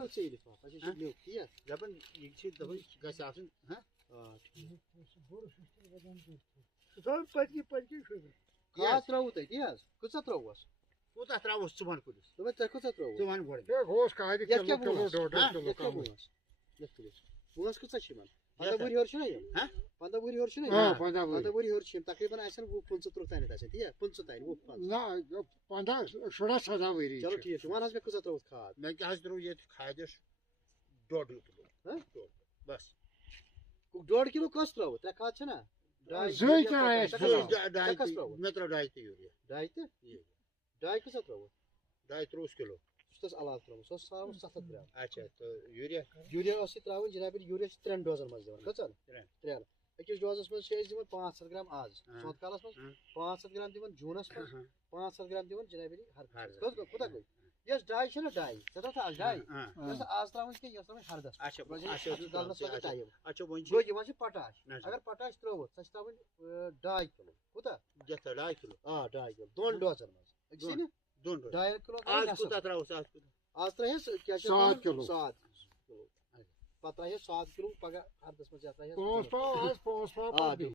تھوڑا چیل پاس اچھا میو ٹھیک دپان یہ دپان گژھِ آسُن ٹھیک کھاد ترٛاووٕ تۄہہِ تی حظ کۭژاہ ترٛاوہوس کوٗتاہ ترٛاوُس ژٕ وَن کُلِس دوٚپمَے تۄہہِ کۭژاہ ترٛاووٕ ژٕ وَن گۄڈٕ یَتھ کُلِس پونٛسہٕ کۭژاہ چھِ یِمن 15 وُہٕرۍ ہیوٚر چھُنہ یِم 15 وُہٕرۍ ہیوٚر چھُنہ 15 وُہٕرۍ ہیوٚر چھِ یِم تقریٖبن آسن 20 25 ترٕٛہ تانٮ۪تھ آسن تی 25 تانۍ 15 چلو ٹھیٖک چھُ وَن حظ مےٚ کۭژاہ ترٛٲوٕس کھاد مےٚ کیٛاہ حظ ترٛوو ییٚتہِ کھادٮ۪س 1.5 کِلوٗ بس 1.5 کِلوٗ کٔژ ترٛٲوٕ ترٛےٚ کھاد چھِنہ مےٚ ترٛٲو 2.5 تہِ یوٗریا 2.5 کۭژاہ ترٛٲوٕ 2.5 ترٛووُس کِلوٗ سُہ چھُ علاوٕ ترٛوومُت سُہ اوس ترٛاوُن 700 گرام اچھا تہٕ یوٗریا یوٗریا ٲس یہِ ترٛاوٕنۍ جِناب یوٗریا چھِ 3 ڈوزن منٛز دِوان کٔژن 3 أکِس ڈوزس منٛز چھِ أسۍ دِوان 500 گرام آز سونٛتہٕ کالس منٛز 500 گرام دِوان جوٗنس منٛز 500 گرام دِوان جِناب ہردس کوٗتاہ گوٚو یۄس ڈاے چھےٚ نا ڈاے ژےٚ دوٚپتھ آز ڈاے یۄس آز ترٛاوٕنۍ کینٛہہ یۄس ترٛاوٕنۍ ہردس گلنس لگہِ ٹایم گوٚو یِوان چھِ پٹاش اگر پٹاش ترٛٲوٕتھ سۄ چھِ ترٛاوٕنۍ 2.5 کِلوٗ کوٗتاہ 2.5 کِلوٗ 2.5 کِلوٗ 2 ڈوزن منٛز أکسٕے نا 2.5 کِلوٗ آز ترٛایہس کیٛاہ چھِ 7 کِلوٗ پتہٕ ترٛایہس 7 کِلوٗ پگاہ ہردس منٛز